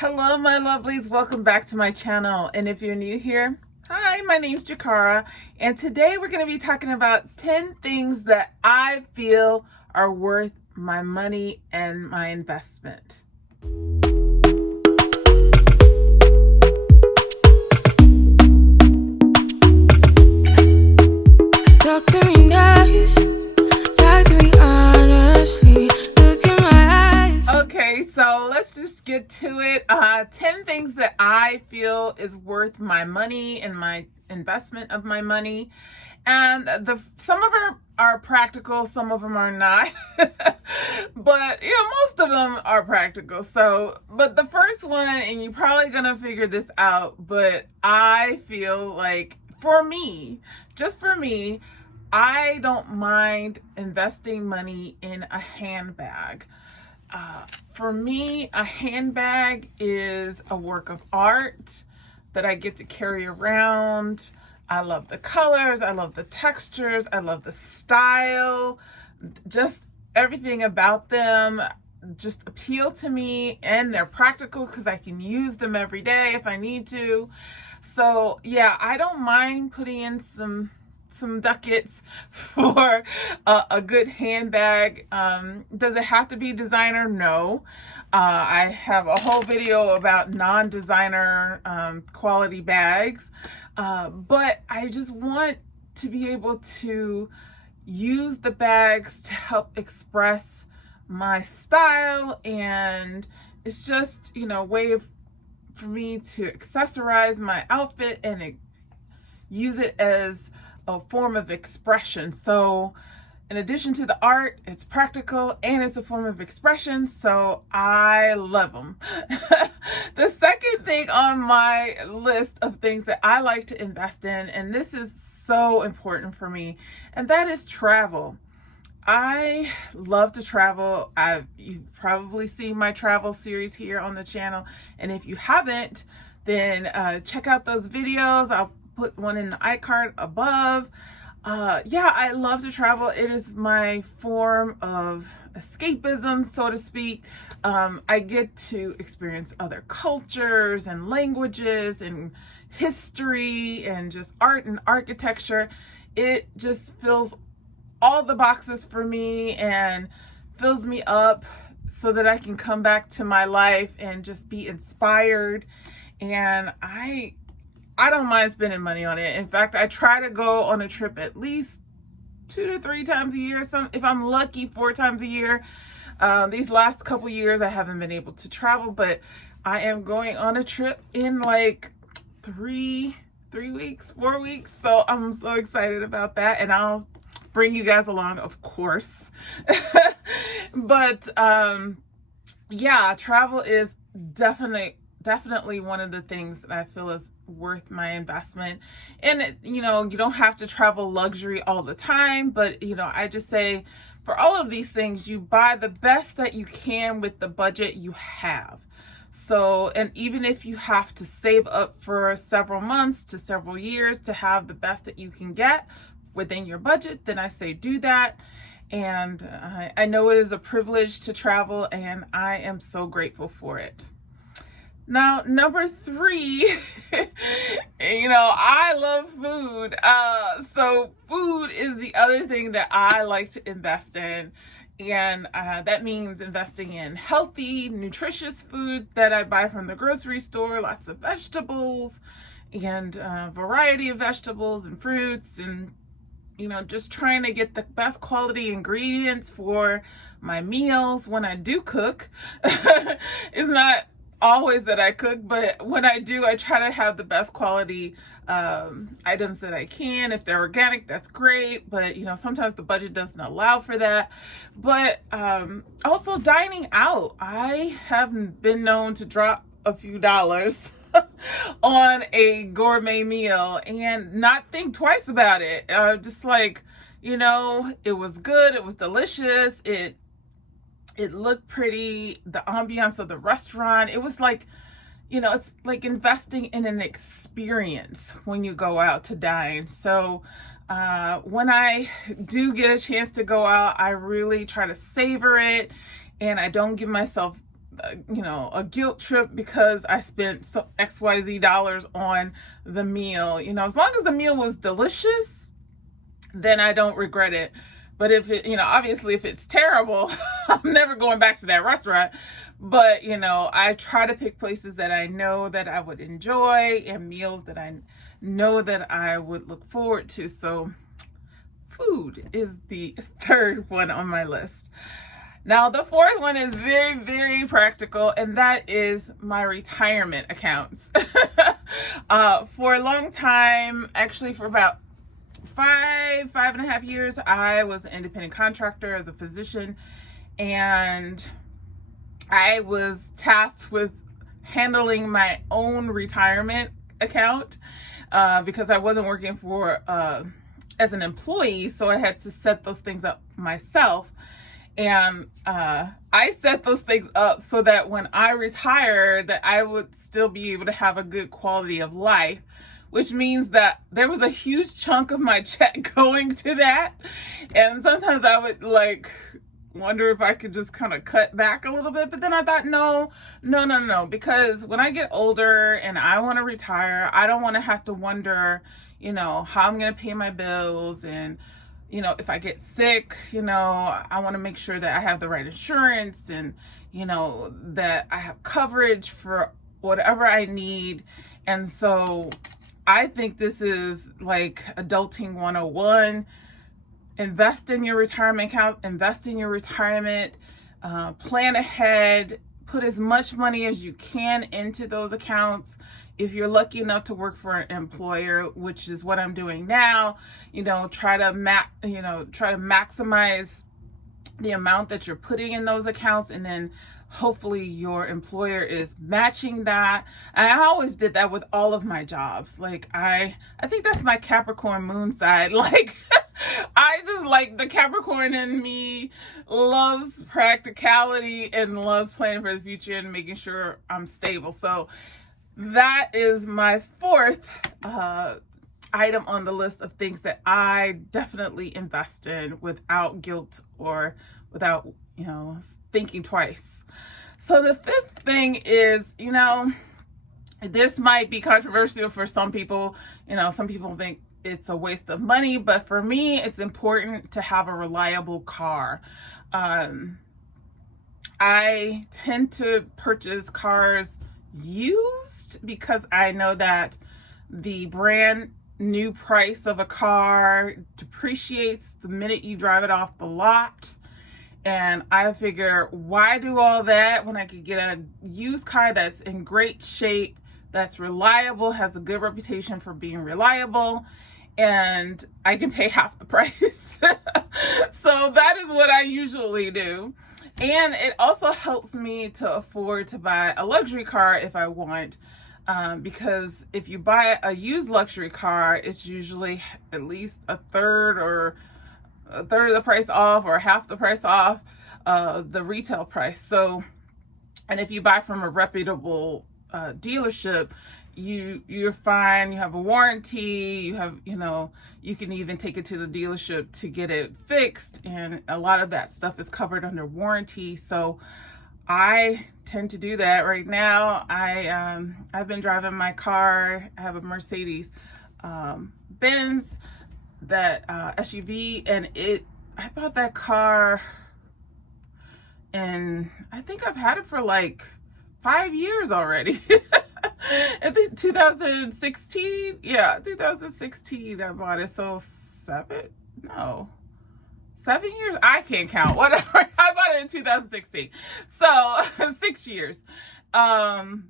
Hello, my lovelies. Welcome back to my channel. And if you're new here, hi, my name's Jakara. And today we're going to be talking about 10 things that I feel are worth my money and my investment. Talk to me nice, talk to me honestly, look in my eyes. Okay, so let's just get to it. 10 things that I feel is worth my money and my investment of my money. And some of them are practical, some of them are not. But most of them are practical. So, but the first one, and you're probably gonna figure this out, but I feel like for me, just for me, I don't mind investing money in a handbag. For me, a handbag is a work of art that I get to carry around. I love the colors, I love the textures, I love the style, just everything about them just appeal to me, and they're practical because I can use them every day if I need to. So yeah, I don't mind putting in some ducats for a good handbag. Does it have to be designer? No. I have a whole video about non-designer quality bags, but I just want to be able to use the bags to help express my style, and it's just a way for me to accessorize my outfit and use it as a form of expression. So in addition to the art, it's practical and it's a form of expression, so I love them. The second thing on my list of things that I like to invest in, and this is so important for me, and that is travel. I love to travel. You've probably seen my travel series here on the channel, and if you haven't, then check out those videos. I'll put one in the iCard above. Yeah, I love to travel. It is my form of escapism, so to speak. I get to experience other cultures and languages and history and just art and architecture. It just fills all the boxes for me and fills me up so that I can come back to my life and just be inspired. And I don't mind spending money on it. In fact, I try to go on a trip at least 2 to 3 times a year. If I'm lucky, 4 times a year. These last couple years, I haven't been able to travel, but I am going on a trip in like 3 weeks, 4 weeks. So I'm so excited about that, and I'll bring you guys along, of course. But yeah, travel is definitely one of the things that I feel is worth my investment. And you don't have to travel luxury all the time, but I just say for all of these things, you buy the best that you can with the budget you have. So, and even if you have to save up for several months to several years to have the best that you can get within your budget, then I say do that. And I know it is a privilege to travel, and I am so grateful for it. Now, number 3, I love food. So food is the other thing that I like to invest in. And that means investing in healthy, nutritious foods that I buy from the grocery store, lots of vegetables and variety of vegetables and fruits, and just trying to get the best quality ingredients for my meals when I do cook. It's not always that I cook, but when I do, I try to have the best quality items that I can. If they're organic, that's great, but sometimes the budget doesn't allow for that. But also dining out, I have been known to drop a few dollars on a gourmet meal and not think twice about it. Just like, it was good, it was delicious, it looked pretty, the ambiance of the restaurant, it was like, it's like investing in an experience when you go out to dine. So when I do get a chance to go out, I really try to savor it, and I don't give myself a guilt trip because I spent XYZ dollars on the meal. As long as the meal was delicious, then I don't regret it. But if it, obviously if it's terrible, I'm never going back to that restaurant. But, I try to pick places that I know that I would enjoy and meals that I know that I would look forward to. So food is the third one on my list. Now, the fourth one is very, very practical, and that is my retirement accounts. For a long time, actually for about 5.5 years, I was an independent contractor as a physician, and I was tasked with handling my own retirement account because I wasn't working for as an employee, so I had to set those things up myself. And I set those things up so that when I retired, that I would still be able to have a good quality of life, which means that there was a huge chunk of my check going to that. And sometimes I would wonder if I could just kind of cut back a little bit. But then I thought, no, because when I get older and I want to retire, I don't want to have to wonder, how I'm going to pay my bills, and if I get sick, I want to make sure that I have the right insurance, and, that I have coverage for whatever I need. And so I think this is like adulting 101. Invest in your retirement account, invest in your retirement, plan ahead, put as much money as you can into those accounts. If you're lucky enough to work for an employer, which is what I'm doing now, try to maximize the amount that you're putting in those accounts, and then hopefully your employer is matching that. And I always did that with all of my jobs. I think that's my Capricorn moon side. I just the Capricorn in me loves practicality and loves planning for the future and making sure I'm stable. So that is my fourth item on the list of things that I definitely invest in without guilt or without, thinking twice. So the fifth thing is, this might be controversial for some people. Some people think it's a waste of money, but for me, it's important to have a reliable car. I tend to purchase cars used because I know that the brand new price of a car depreciates the minute you drive it off the lot. And I figure, why do all that when I could get a used car that's in great shape, that's reliable, has a good reputation for being reliable, and I can pay half the price. So that is what I usually do. And it also helps me to afford to buy a luxury car if I want, because if you buy a used luxury car, it's usually at least a third of the price off or half the price off the retail price. So, and if you buy from a reputable dealership, you're fine. You have a warranty. You have, you can even take it to the dealership to get it fixed, and a lot of that stuff is covered under warranty. So I tend to do that. Right now, I've been driving my car. I have a Mercedes Benz, that SUV, and I bought that car, and I think I've had it for 5 years already. I think 2016. Yeah, 2016 I bought it. So 7 years. I can't count. Whatever. I bought it in 2016. So 6 years. And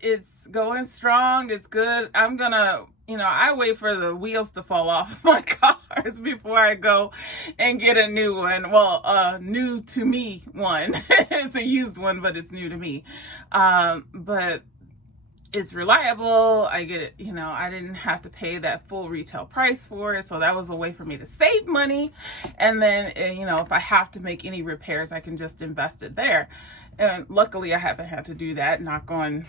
it's going strong. It's good. I'm gonna, I wait for the wheels to fall off my cars before I go and get a new one. Well, new to me one. It's a used one, but it's new to me. But it's reliable. I get it. I didn't have to pay that full retail price for it. So that was a way for me to save money. And then, if I have to make any repairs, I can just invest it there. And luckily I haven't had to do that. Knock on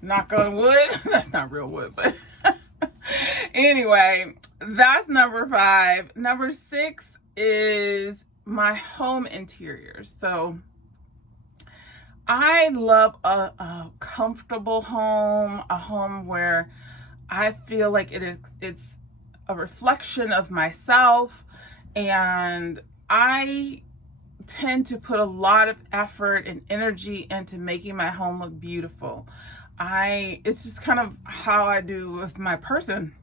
wood. That's not real wood, but anyway, that's number 5. Number 6 is my home interior. So I love a comfortable home, a home where I feel like it's a reflection of myself, and I tend to put a lot of effort and energy into making my home look beautiful. It's just kind of how I do with my person,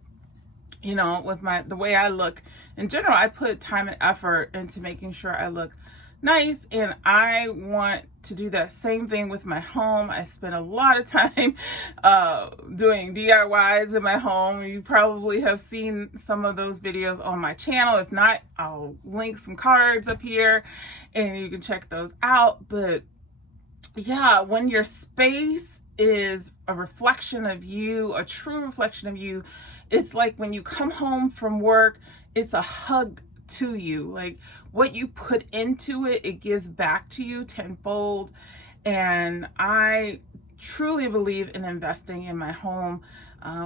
with the way I look in general. I put time and effort into making sure I look nice, and I want to do that same thing with my home. I spend a lot of time doing DIYs in my home. You probably have seen some of those videos on my channel. If not, I'll link some cards up here and you can check those out. But yeah, when your space is a reflection of you, a true reflection of you, it's like when you come home from work, it's a hug to you. Like what you put into it, it gives back to you tenfold. And I truly believe in investing in my home,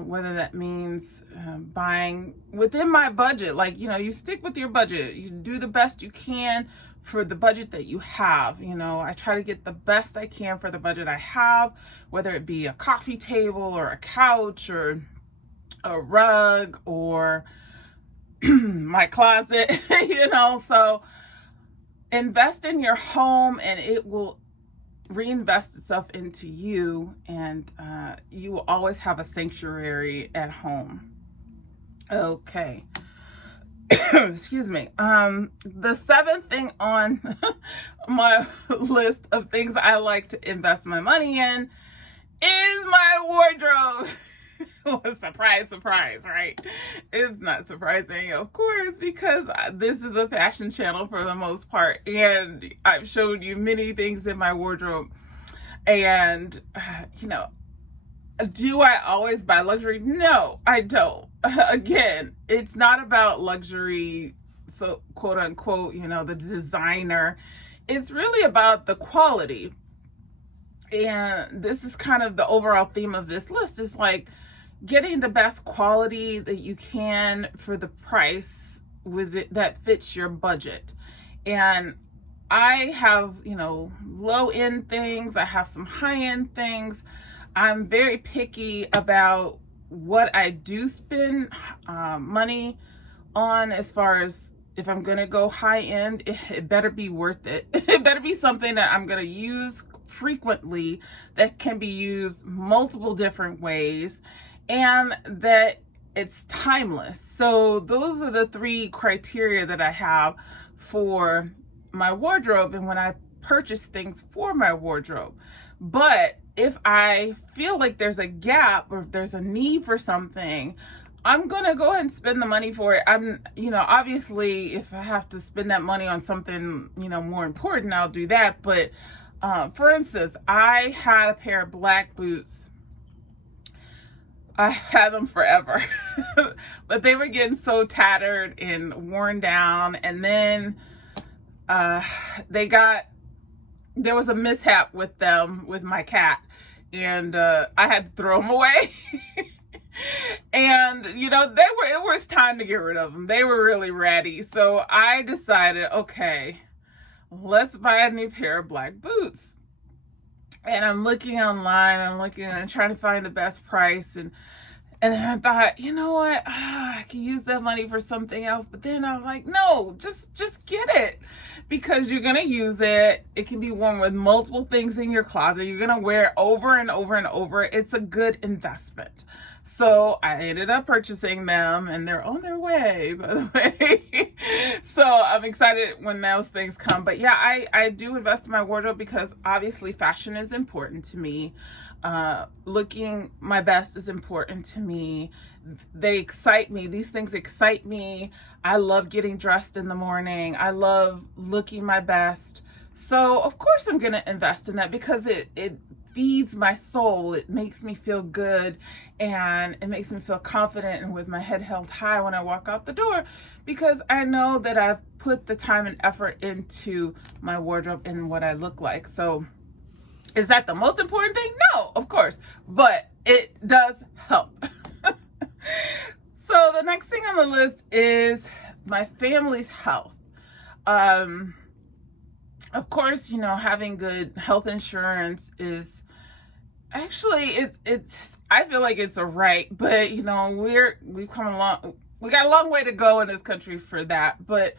whether that means buying within my budget. Like, you stick with your budget, you do the best you can for the budget that you have. I try to get the best I can for the budget I have, whether it be a coffee table or a couch or a rug or my closet, so invest in your home and it will reinvest itself into you, and you will always have a sanctuary at home. Okay. Excuse me. The seventh thing on my list of things I like to invest my money in is my wardrobe. Well, surprise, surprise, right? It's not surprising, of course, because this is a fashion channel for the most part, and I've showed you many things in my wardrobe. And, do I always buy luxury? No, I don't. Again, it's not about luxury, so quote unquote, the designer. It's really about the quality. And this is kind of the overall theme of this list, is like getting the best quality that you can for the price with it that fits your budget. And I have, low end things. I have some high end things. I'm very picky about what I do spend money on, as far as if I'm going to go high end, it better be worth it. It better be something that I'm going to use frequently, that can be used multiple different ways, and that it's timeless. So those are the three criteria that I have for my wardrobe and when I purchase things for my wardrobe. But if I feel like there's a gap or if there's a need for something, I'm going to go ahead and spend the money for it. Obviously, if I have to spend that money on something, more important, I'll do that. But for instance, I had a pair of black boots. I had them forever, but they were getting so tattered and worn down. And then there was a mishap with them, with my cat, and I had to throw them away. And it was time to get rid of them. They were really ratty. So I decided, okay, let's buy a new pair of black boots. And I'm looking online, and trying to find the best price, and then I thought, you know what, I could use that money for something else. But then I was like, no, just get it, because you're gonna use it. It can be worn with multiple things in your closet. You're gonna wear it over and over and over. It's a good investment. So I ended up purchasing them, and they're on their way, by the way. So I'm excited when those things come. But yeah, I do invest in my wardrobe because obviously fashion is important to me. Looking my best is important to me. They excite me. These things excite me. I love getting dressed in the morning. I love looking my best. So of course I'm going to invest in that, because it feeds my soul. It makes me feel good, and it makes me feel confident and with my head held high when I walk out the door, because I know that I've put the time and effort into my wardrobe and what I look like. So is that the most important thing? No, of course, but it does help. So the next thing on the list is my family's health. Of course, having good health insurance is actually, it's I feel like it's a right, but we've come along. We got a long way to go in this country for that. But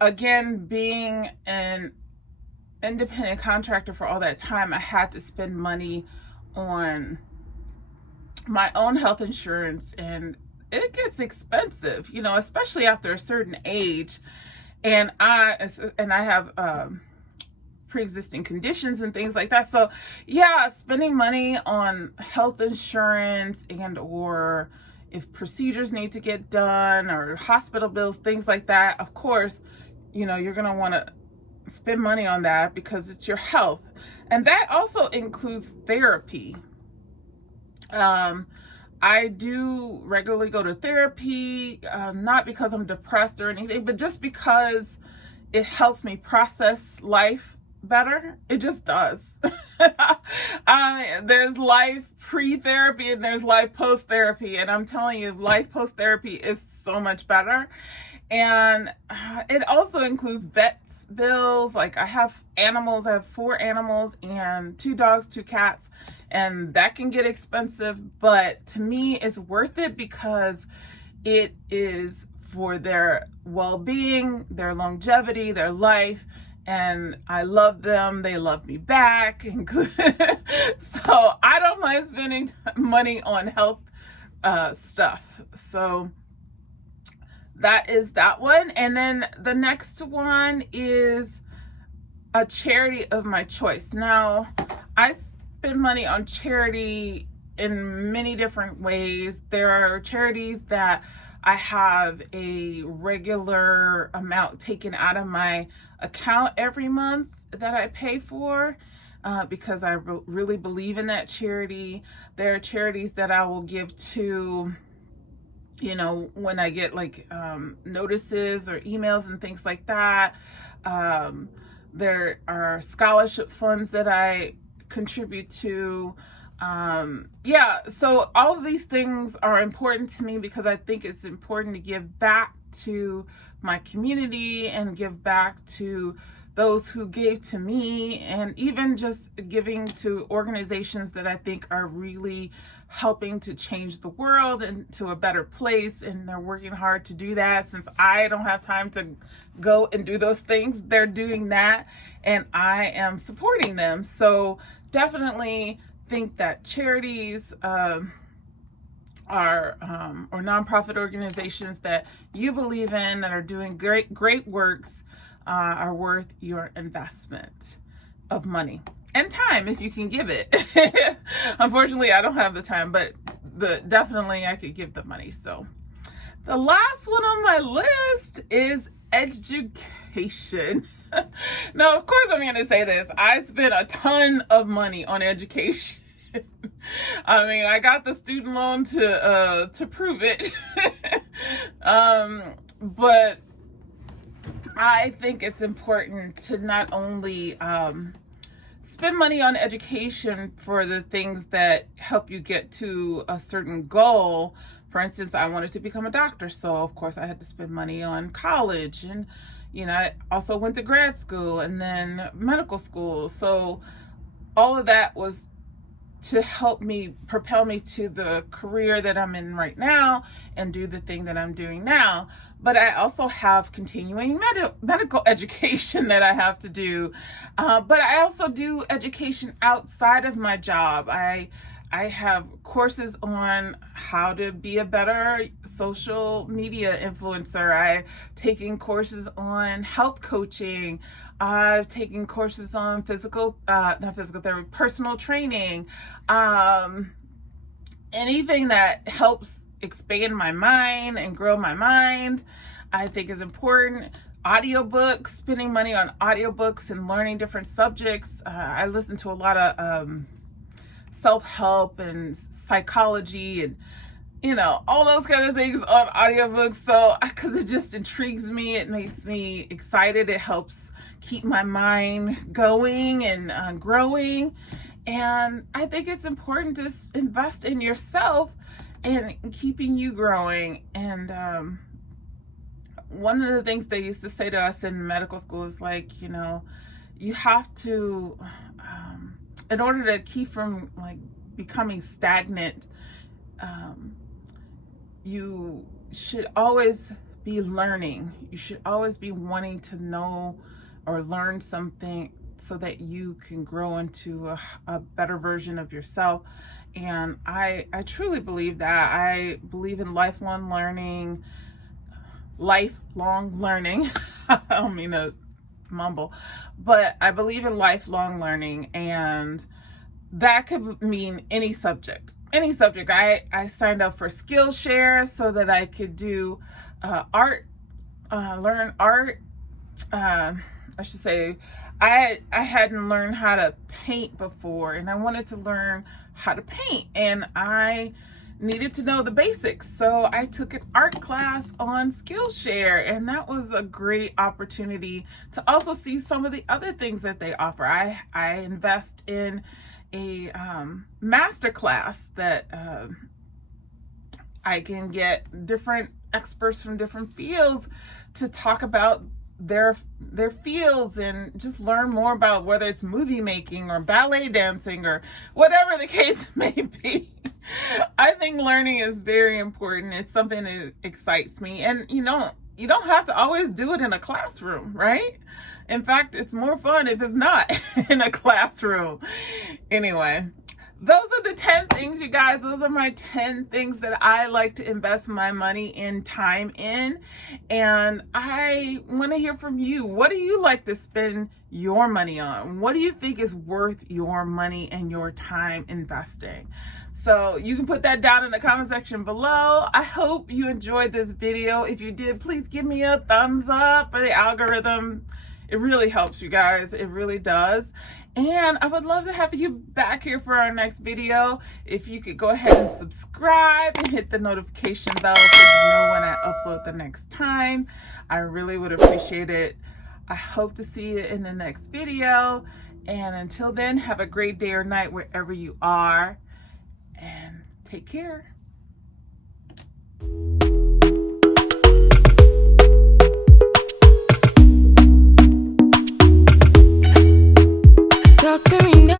again, being an independent contractor for all that time, I had to spend money on my own health insurance, and it gets expensive, especially after a certain age. And I have pre-existing conditions and things like that. So yeah, spending money on health insurance and or if procedures need to get done or hospital bills, things like that, of course, you're going to want to spend money on that because it's your health. And that also includes therapy. I do regularly go to therapy, not because I'm depressed or anything, but just because it helps me process life better. It just does. There's life pre-therapy and there's life post-therapy. And I'm telling you, life post-therapy is so much better. And it also includes vets bills. Like I have animals. I have 4 animals and 2 dogs, 2 cats. And that can get expensive. But to me, it's worth it because it is for their well-being, their longevity, their life. And I love them. They love me back. So I don't mind spending money on health stuff. So that is that one. And then the next one is a charity of my choice. Now, I spend money on charity in many different ways. There are charities that I have a regular amount taken out of my account every month that I pay for because I really believe in that charity. There are charities that I will give to, when I get like notices or emails and things like that. There are scholarship funds that I contribute to. So all of these things are important to me because I think it's important to give back to my community and give back to those who gave to me, and even just giving to organizations that I think are really helping to change the world into a better place. And they're working hard to do that. Since I don't have time to go and do those things, they're doing that and I am supporting them. So definitely think that charities or nonprofit organizations that you believe in that are doing great works are worth your investment of money and time if you can give it. Unfortunately, I don't have the time, but definitely I could give the money. So the last one on my list is education. Now, of course, I'm going to say this. I spent a ton of money on education. I mean, I got the student loan to prove it. But I think it's important to not only spend money on education for the things that help you get to a certain goal. For instance, I wanted to become a doctor, so of course I had to spend money on college, and I also went to grad school and then medical school. So all of that was to help me propel me to the career that I'm in right now and do the thing that I'm doing now. But I also have continuing medical education that I have to do. But I also do education outside of my job. I have courses on how to be a better social media influencer. I've taken courses on health coaching. I've taken courses on not physical therapy, personal training. Anything that helps expand my mind and grow my mind, I think is important. Audiobooks, spending money on audiobooks and learning different subjects. I listen to a lot of self-help and psychology and all those kind of things on audiobooks. So because it just intrigues me, it makes me excited, it helps keep my mind going and growing. And I think it's important to invest in yourself and keeping you growing. And one of the things they used to say to us in medical school is like, you have to, in order to keep from like becoming stagnant, you should always be learning. You should always be wanting to know or learn something so that you can grow into a better version of yourself. And I truly believe that. I believe in lifelong learning. I don't mean to mumble, but I believe in lifelong learning, and that could mean any subject. I signed up for Skillshare so that I could do art, learn art. I should say, I hadn't learned how to paint before, and I wanted to learn how to paint, and I needed to know the basics. So I took an art class on Skillshare, and that was a great opportunity to also see some of the other things that they offer. I invest in a master class that I can get different experts from different fields to talk about their fields and just learn more about whether it's movie making or ballet dancing or whatever the case may be. I think learning is very important. It's something that excites me, and you don't have to always do it in a classroom, right? In fact, it's more fun if it's not in a classroom. Anyway, those are the 10 things, you guys. Those are my 10 things that I like to invest my money and time in. And I want to hear from you. What do you like to spend your money on? What do you think is worth your money and your time investing? So you can put that down in the comment section below. I hope you enjoyed this video. If you did, please give me a thumbs up for the algorithm. It really helps, you guys. It really does. And I would love to have you back here for our next video. If you could go ahead and subscribe and hit the notification bell so you know when I upload the next time. I really would appreciate it. I hope to see you in the next video. And until then, have a great day or night wherever you are. And take care.